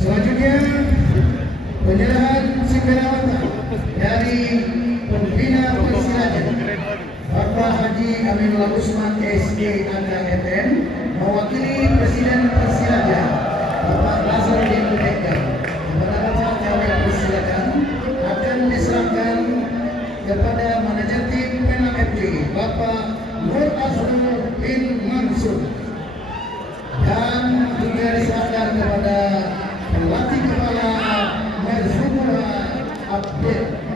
Selanjutnya penyerahan singgarawata dari pembina Persilatan Bapak Haji Aminullah Usman SEAKFM mewakili Presiden Persilatan Bapak Nazarudin Udeka kepada Bapak Kabit Persilatan akan diserahkan kepada manajer tim Penang FC Bapak Nur Azrul bin Mansur dan juga diserahkan kepada pelatih kepala Mazhura Abdel.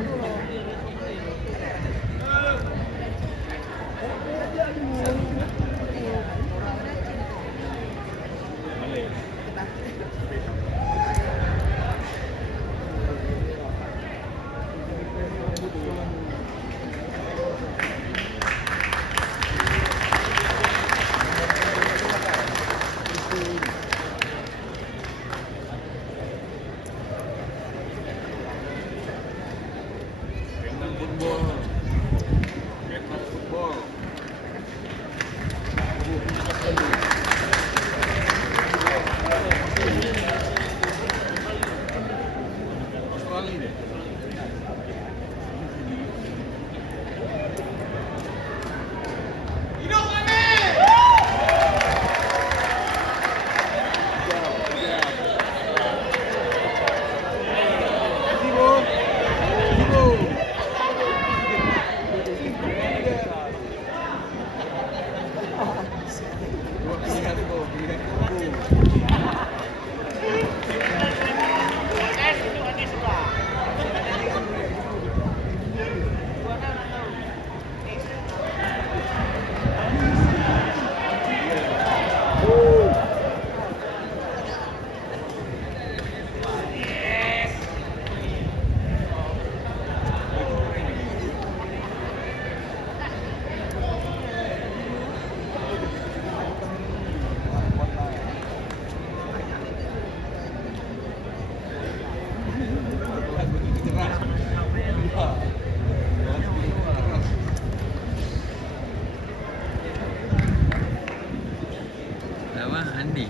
Andi.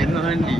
Emang Andi.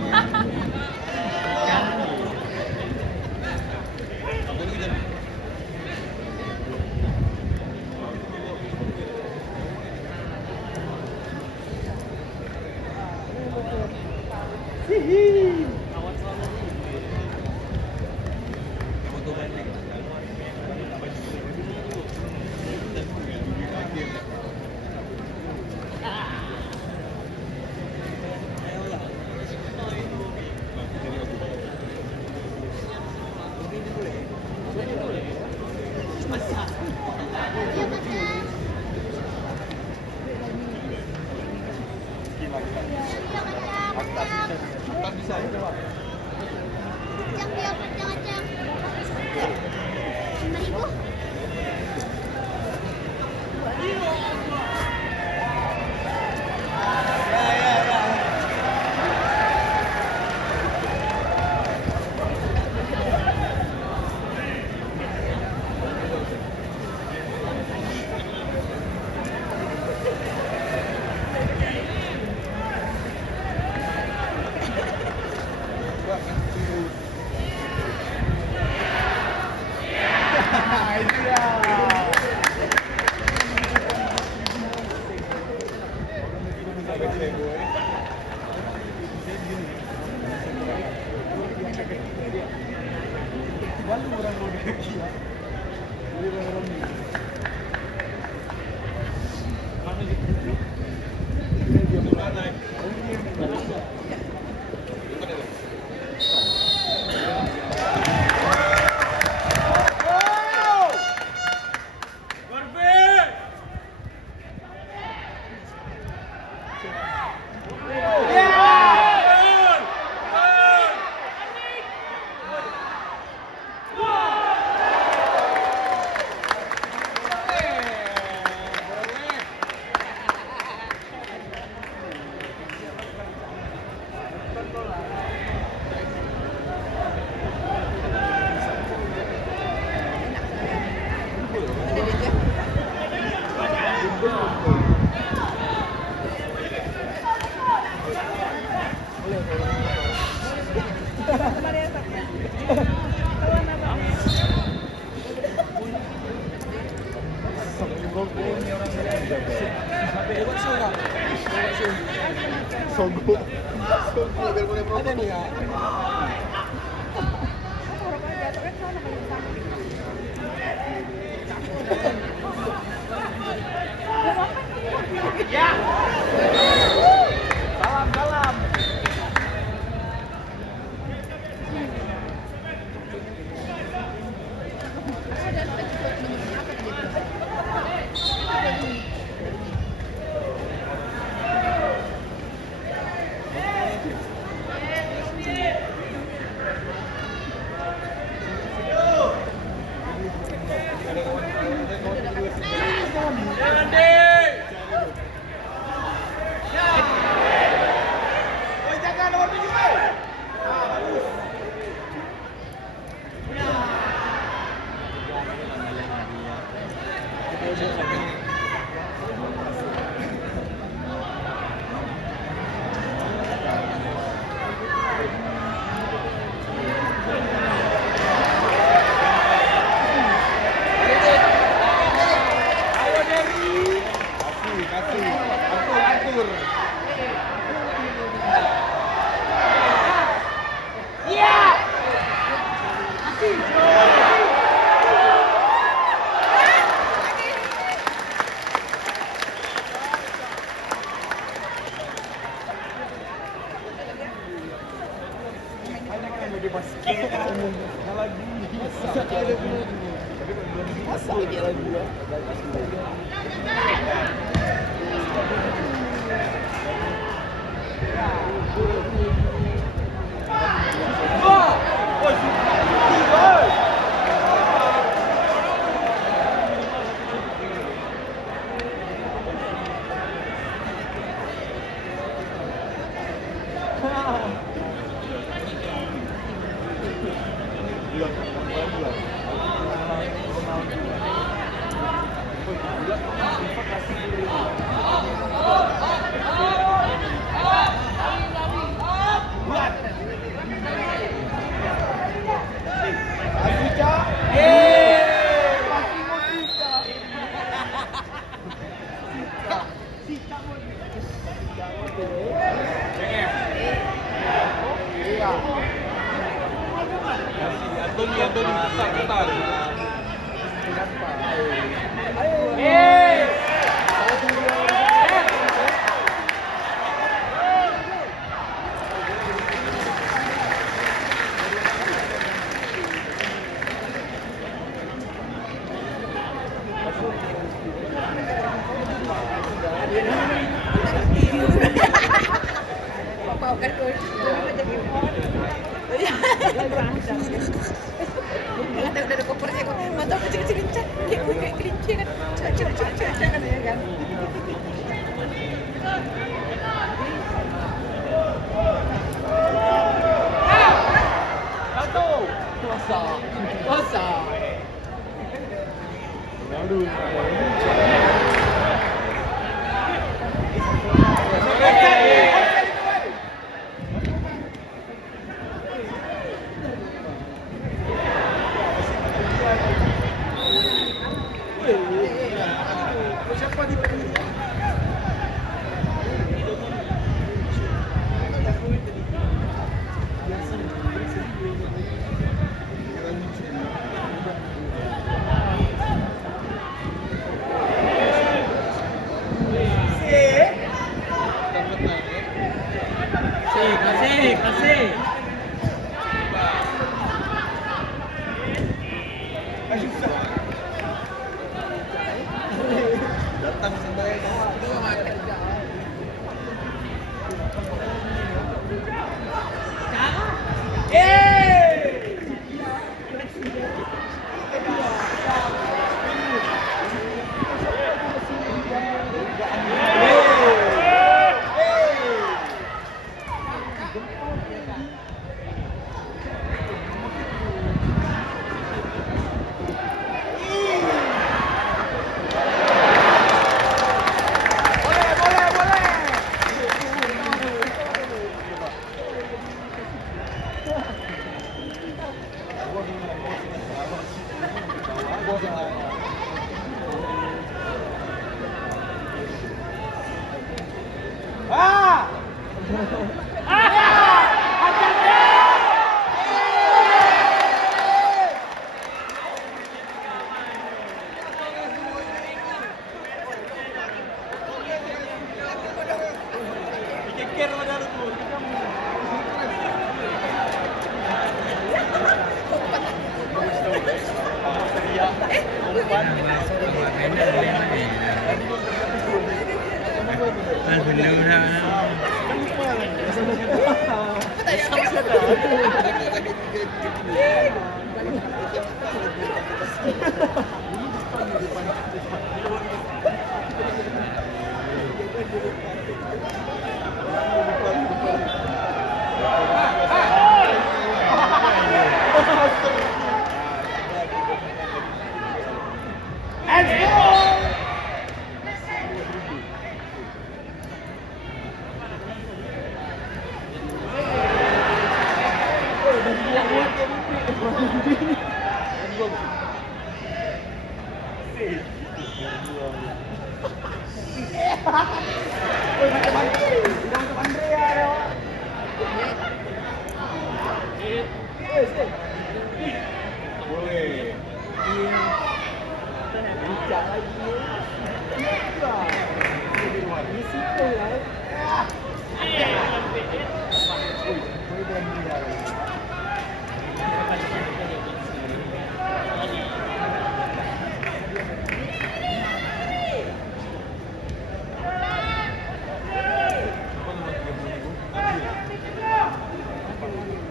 Sogo. Ada nih ya. Salam. Atur. Masa dia lagi ya? Antoni, putar. Udah ada kopernya kok, mantap kecil-kecil, kayak gue kayak kelinci kan, cek kan ya kan. Masa. Kasih. Datang sampai Dikeker padahal itu.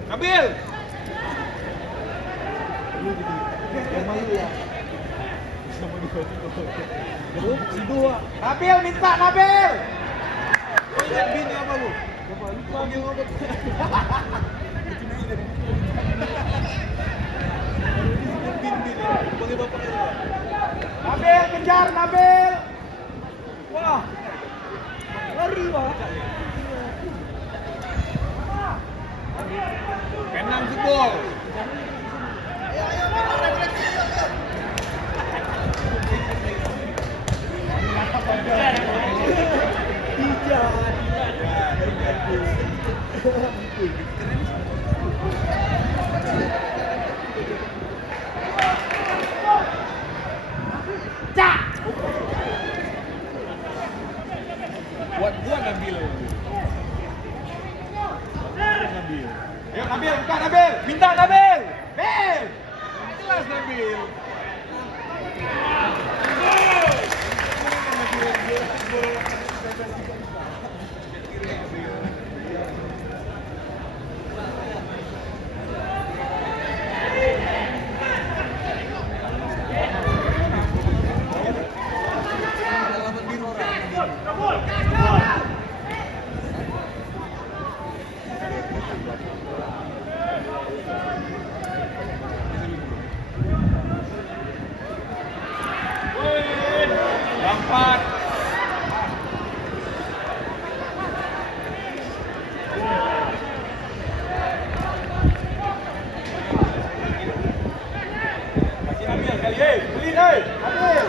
Nabil. Nabil minta Nabil. Oh, ingat bin apa lu? Panggil ngobot. Nabil kejar Nabil. Wah. Lari wah. Penang jebol. Buat Nabil. Nabil. Ayo Nabil, buka Nabil. Minta Nabil. Nabil. Jelas Nabil. Empat. Masih ambil kali, beli ambil.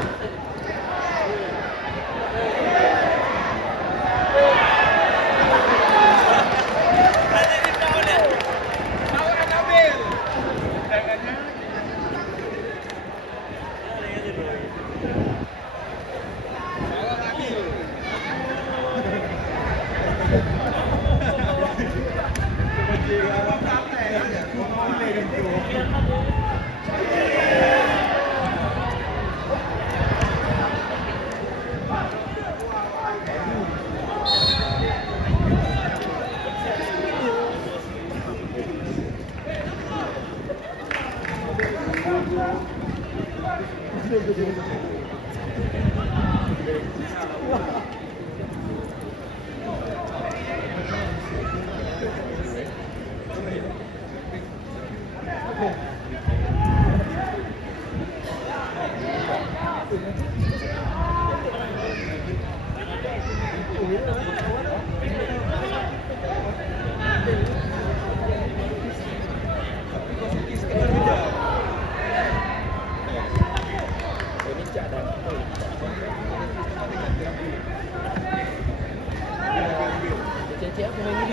Cek pemain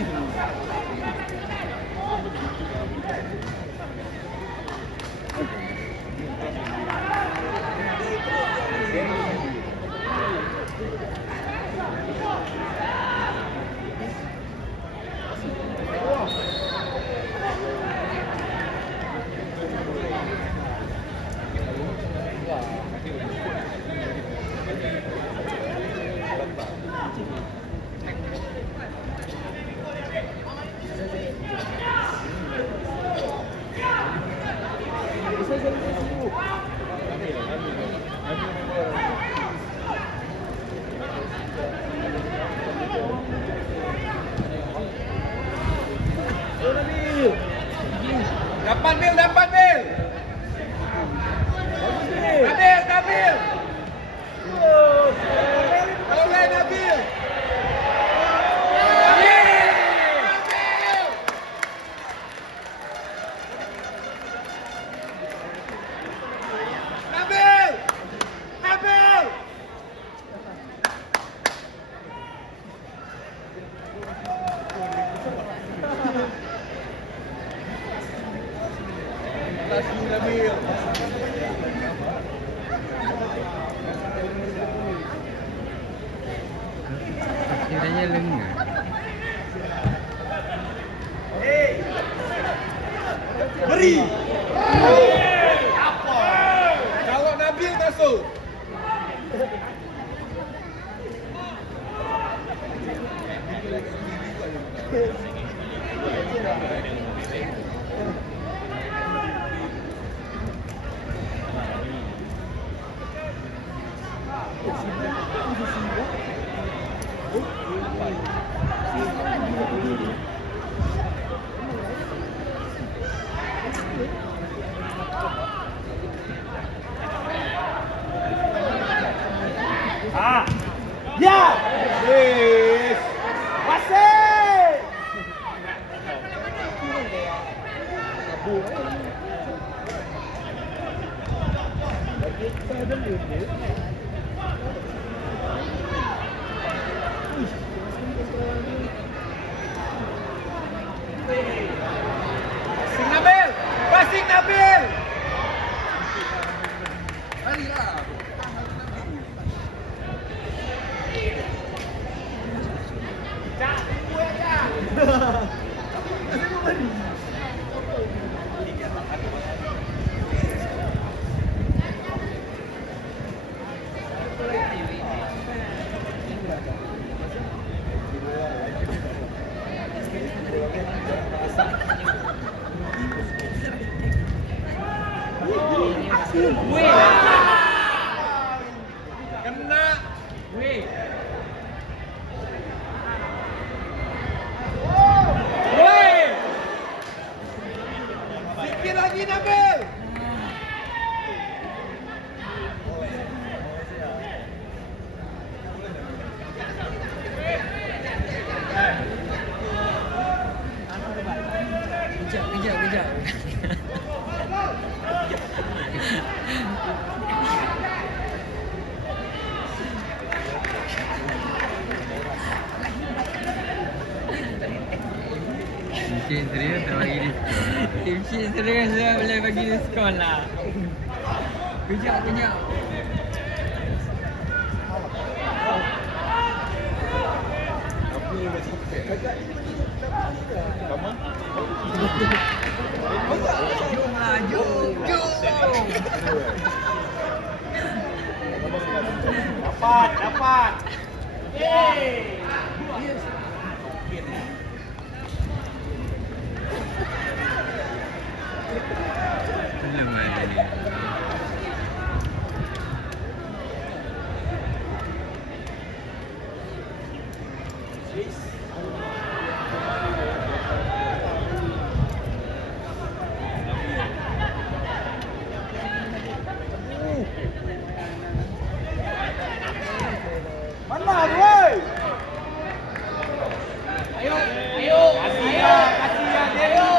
Dapat Bil, dapat Bil. Nabil, Nabil. Oleh Nabil. Nabil. Nabil. Lagi Nabil. Kiranya lengah. Beri. Apa? Kalau Nabil masuk. Ya. Yes. Wasik. Passing Nabil. Passing Nabil. Harilah. Kena. Sikit lagi Nabil. Kejap. Tim serius tak bagi diskon. Tim serius tak boleh bagi diskon lah. Kejap. Jom. Dapat. Belum ada ni. Mana woi? Ayo. Kasih ya Deo.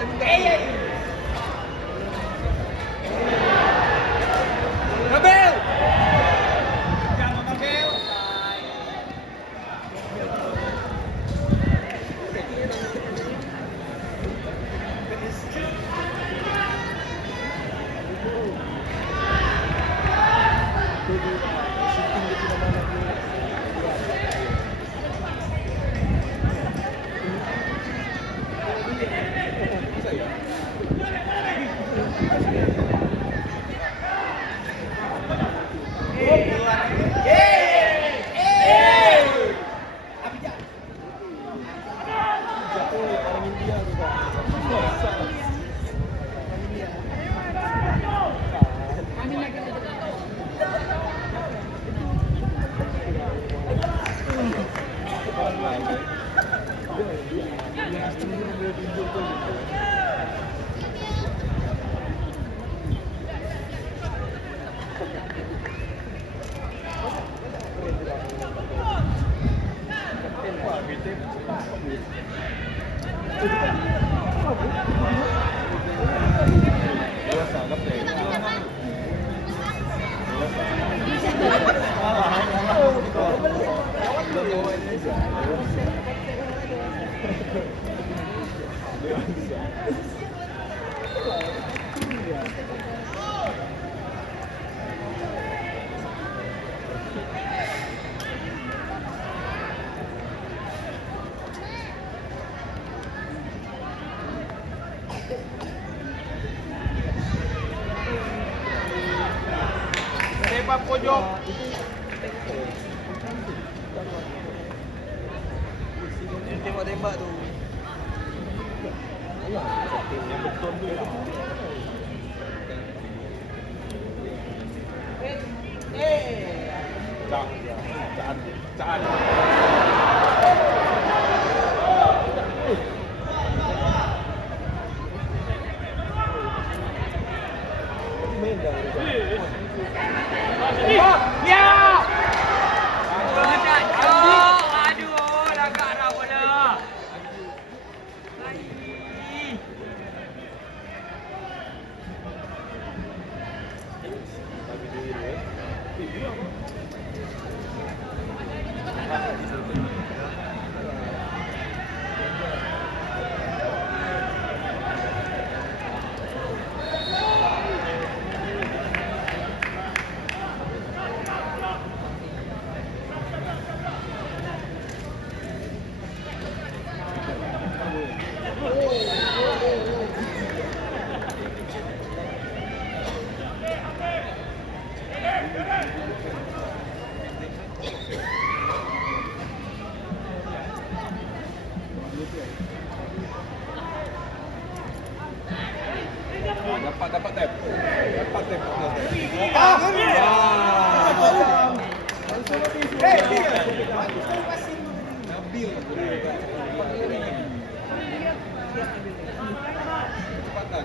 Nabil! Jangan Nabil! Tembak pojok. Tembak-tembak tu. Yang betul tu lah. Cak. Aduh, lagak dah bola. Dapat tap. Dapat tap. Nabil. Kecepatan.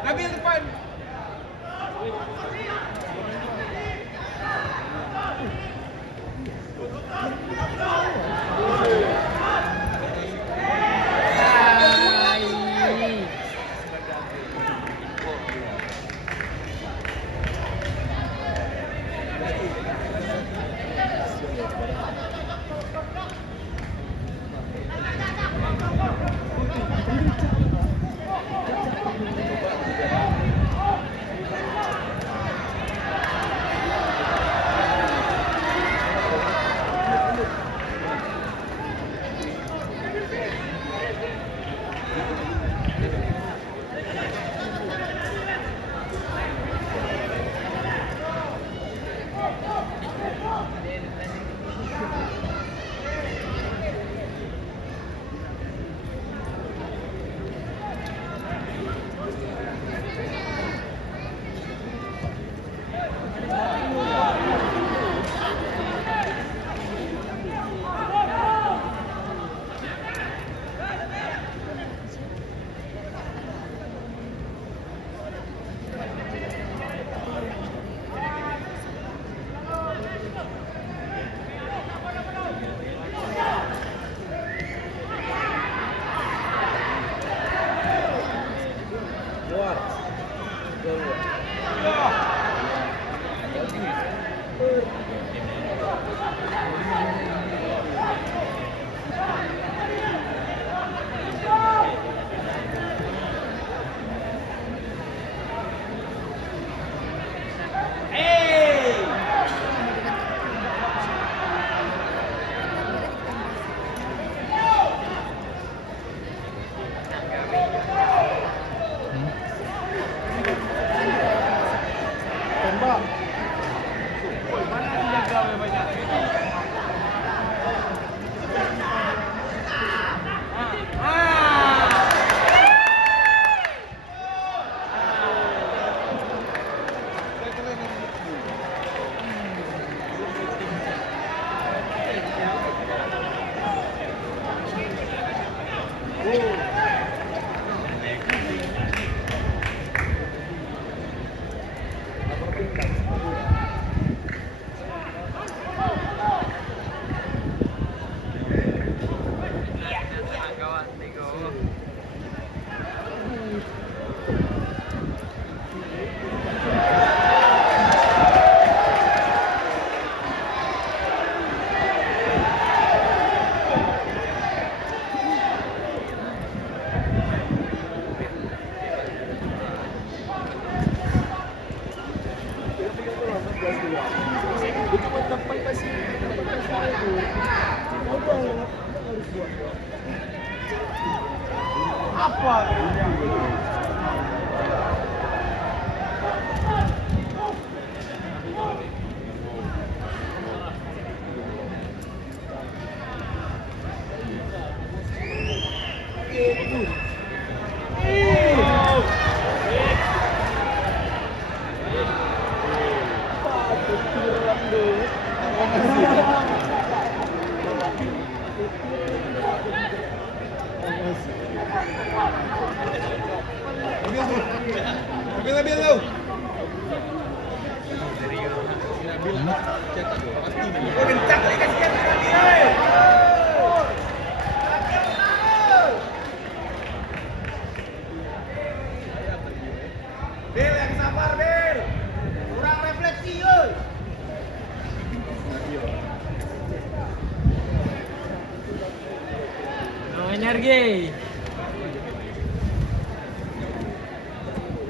Nabil depan. Kawan tengok. Apa? Ambil tu. Oh, kencang kali kasihan Nabil. Bil, yang sabar, Bil. Kurang refleksi, oi. No energi.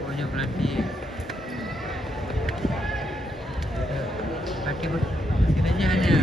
Punya pelatih. Pakai sini aja hanya.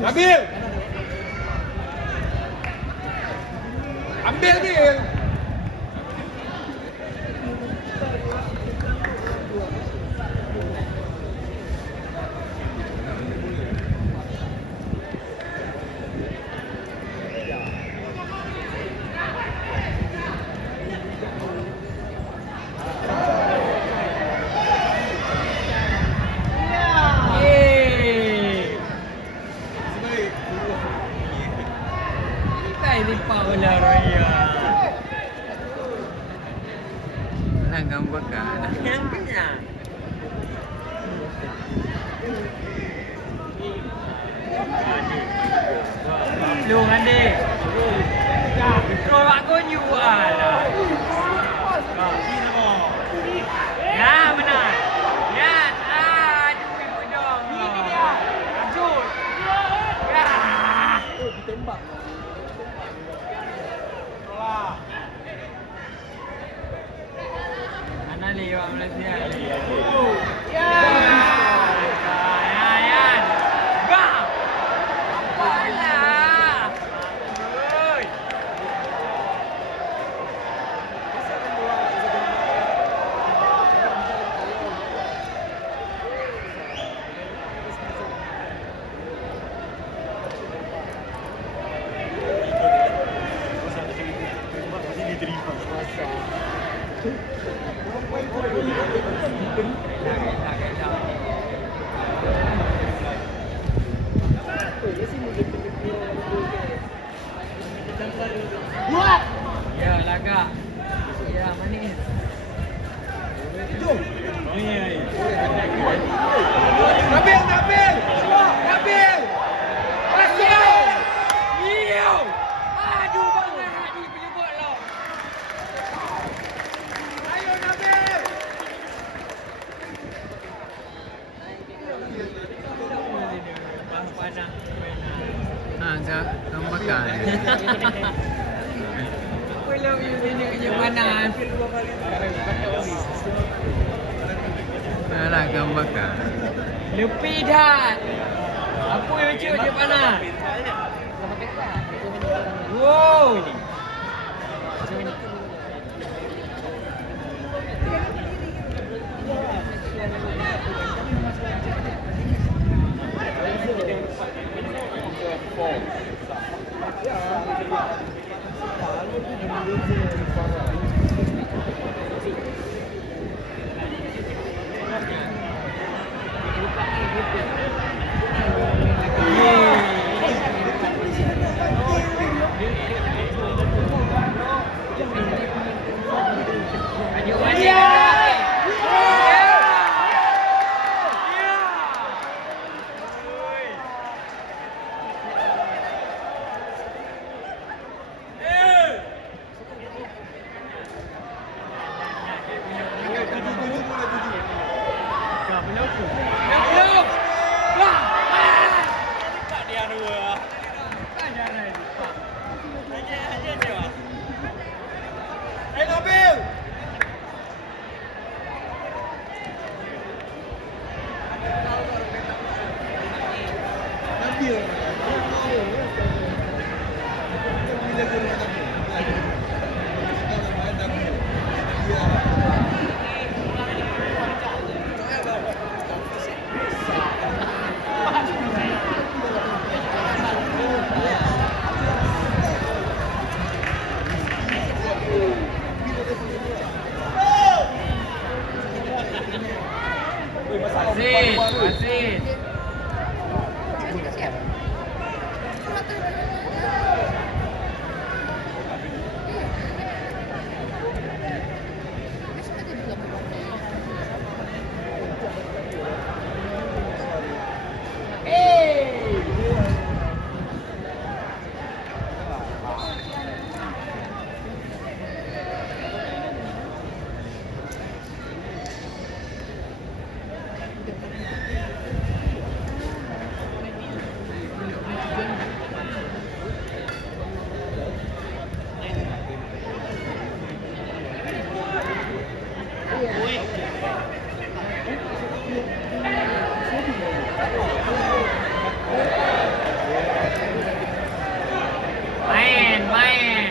Nabil. Ambil, Bil. Ini Paula Raya. Nah, gambar kan. Yang punya. Lu Andi. Betul aku jual. Ya, benar. Ya, aduh, dong. Ini dia. Lanjut. Ya. Ditembak. Mana lewat Malaysia? Ya. Yan. Bang. Apalah. Oi. Buat. Ya, lagak. ni. Nabil, Nabil! Nabil! Masuk! Iyo! Aduh bang Hadi punya bola. Ayo Nabil! Panah. Kamu makan. Aku love you ni kerja panas. Alah kamu makan. Lepi dah. Apa yang lucu kerja panas? Wow. Ayo Nabil! Aziz. Siap. Main.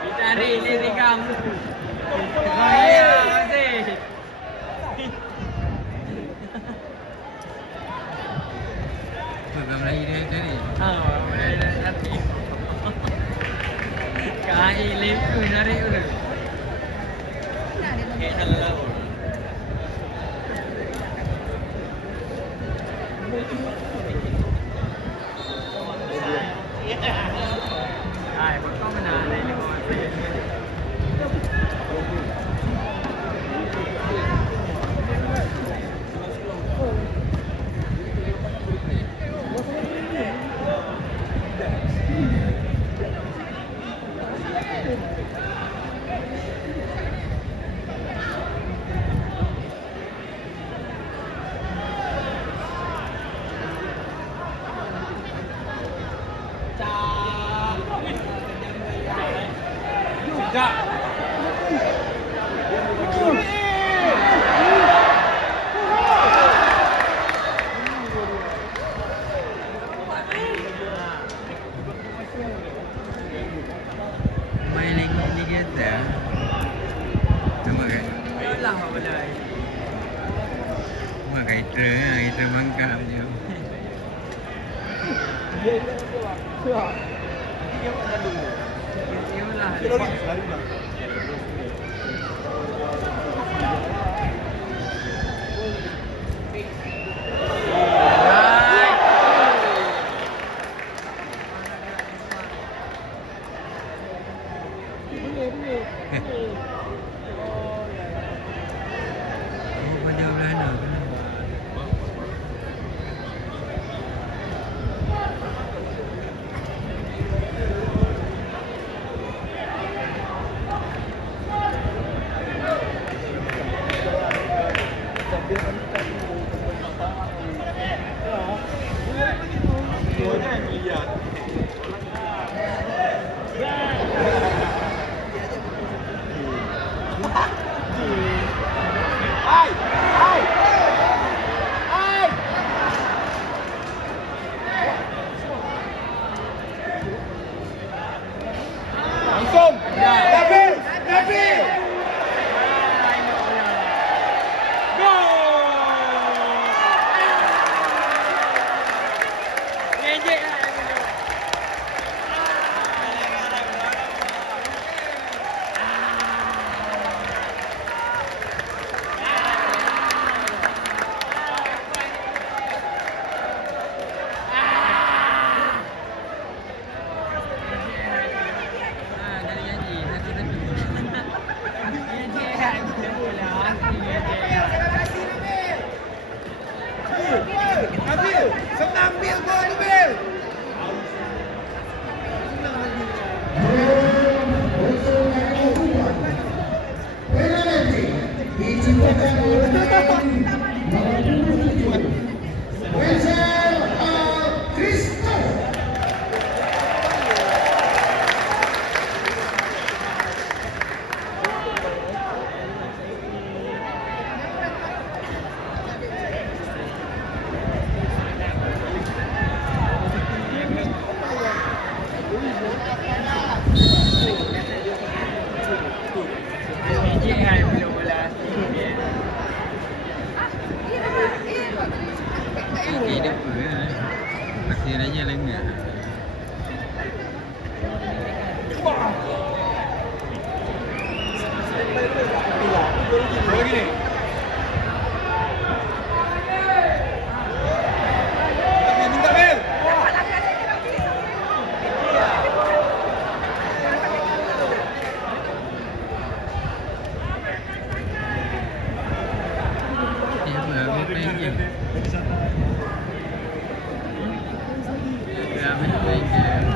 Ditarik lirik kamu. Bahaya Aziz. Program lagi dia tadi. Boleh dah tadi. Kai lepu narik dulu. Hai, kau mana ni? Sekejap. Main lagi ni kita. Nama kan? Alah boleh. Kaiter mangkap je. Pada belah mana? Langsung. Nabil. Nabil. Nabil, senang Bil, gol ni Bil. Penalti diciptakan oleh Wenzel Cristo. Hidup Pasir aja lengah. Gol gini. Minta Bil. Apa habis main game? Habis main game.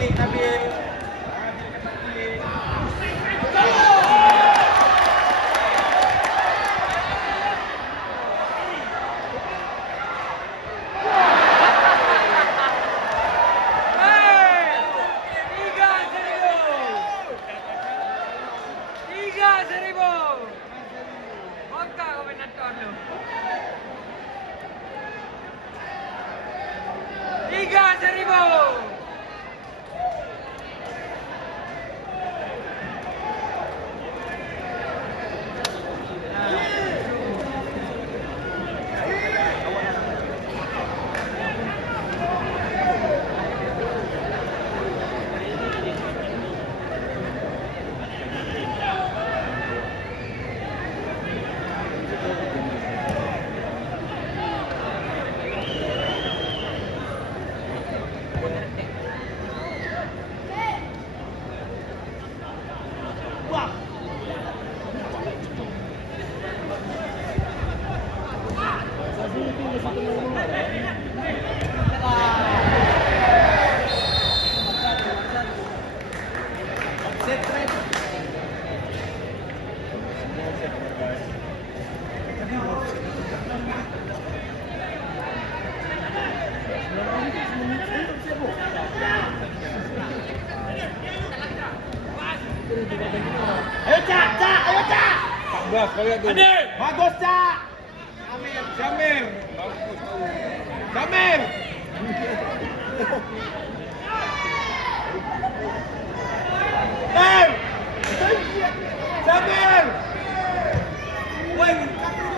Klik Nabil. Ayo Cak, Cak, ayo Cak. 14 kali tu. Adil. Bagus Cak. Syamir. Bagus tu. Syamir. Nabil! Samir! Woi, Lupa dia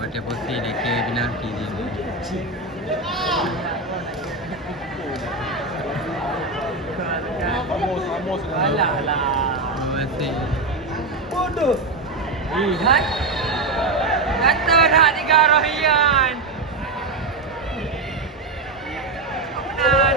baca putih dia kira penalti dia. Vamos. Alah. Terima kasih. Bodoh. Lihat. Kata dah tiga Rohian. Benar.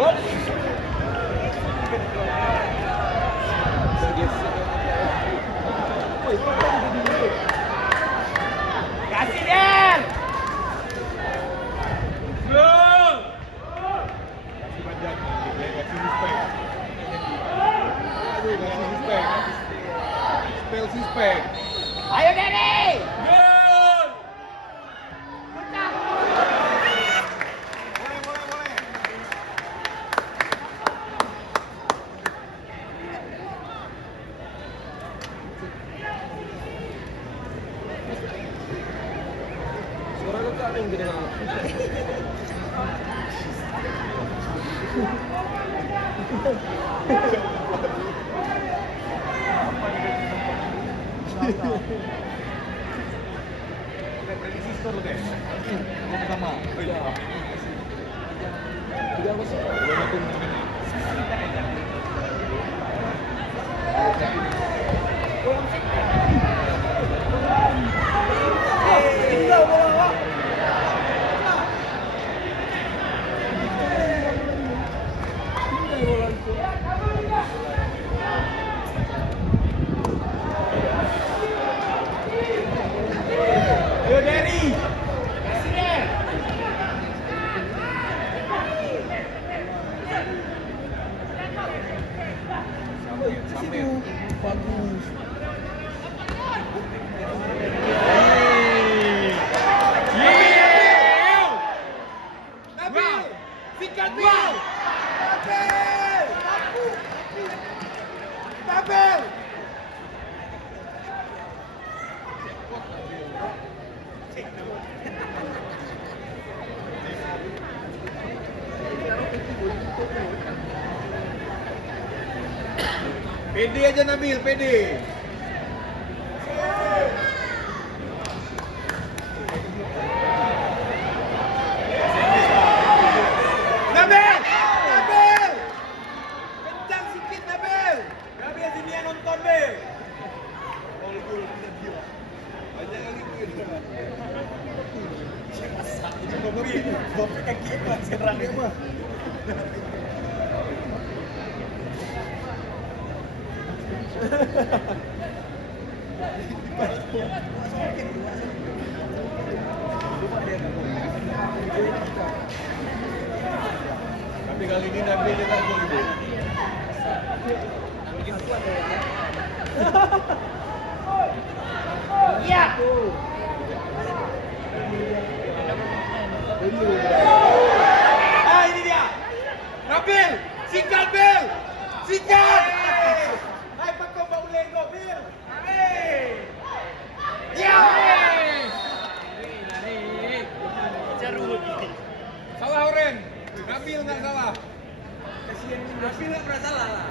Bagus kah? Kasih dia. Gol. Kasih banyak. Kasih respect. Kasih respect. Spell respect. Ayo Derry! Gol. Boleh. Suara lu tak ada yang gede nak. Prediksi skor lu deh. Sama. Tiga apa sih? 2-1. Ayo Derry. Kasih dia. Sambil. Bagus. Nabil! Sikat Bil! Nabil! Pede aja Nabil, pede. Nabil! Nabil! Kencang sikit Nabil! Nabil sini yang nonton Bil. Banyak lagi Bil. Bapak kaki emas serang dia mah. Tapi kali ini Nabil dia tak gol dia. Ya. Ah ini dia. Nabil, sikat Bil. Sikat. Hai pakau bau lego, Bil. Hai. Salah Oren. Nabil nggak salah. Nabil nggak pernah salah lah.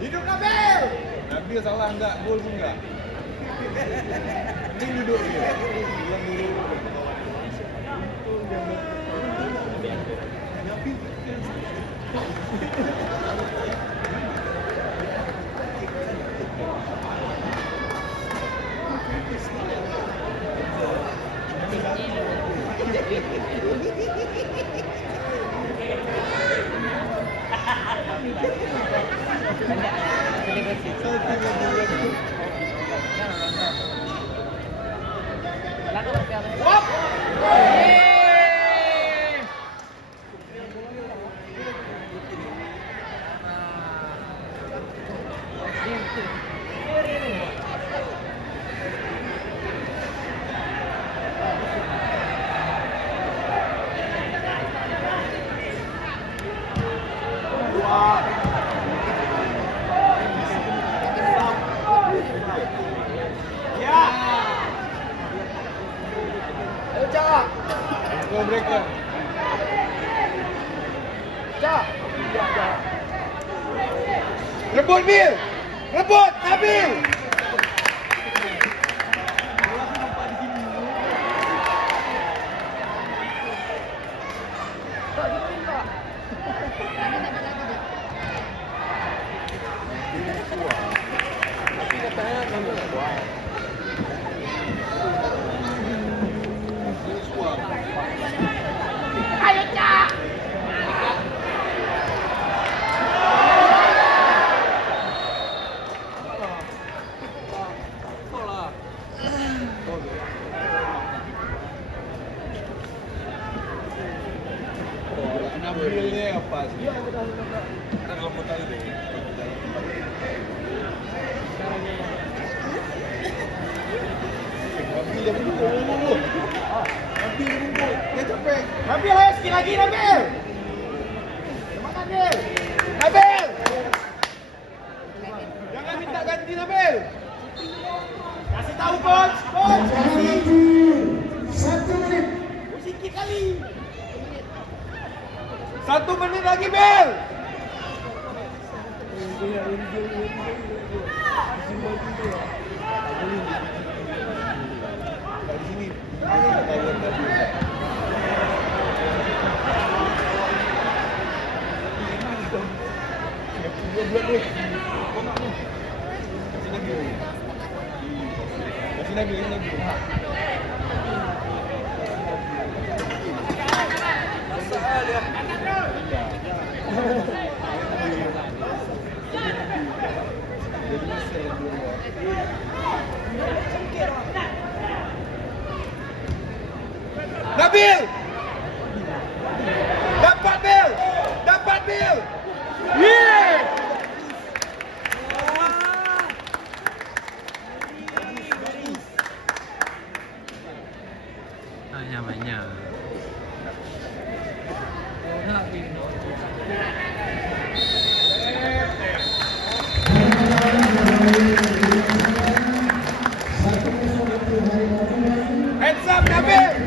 Hidup Nabil. Nabil salah enggak, gol pun enggak. Ini duduk dia. Bilang dulu. Go breaker. Rebut Bil. Rebut Nabil. Tapi katanya kamu nggak doang. Nabilnya apa sih? Kan kalau tahu deh. Nabil dia bungkuk. Nabil dia bungkuk. Dia capek. Nabil ayo sikit lagi Nabil. Semangat Nabil. Nabil. Jangan minta ganti Nabil. Kasih tahu coach. Coach kasih. 1 menit. Sikit kali. 1 menit lagi Bel. Dari sini. Kasih lagi. Nabil! Dapat Bil! Dapat Bil! Yeah! Banyak. Hands up Nabil!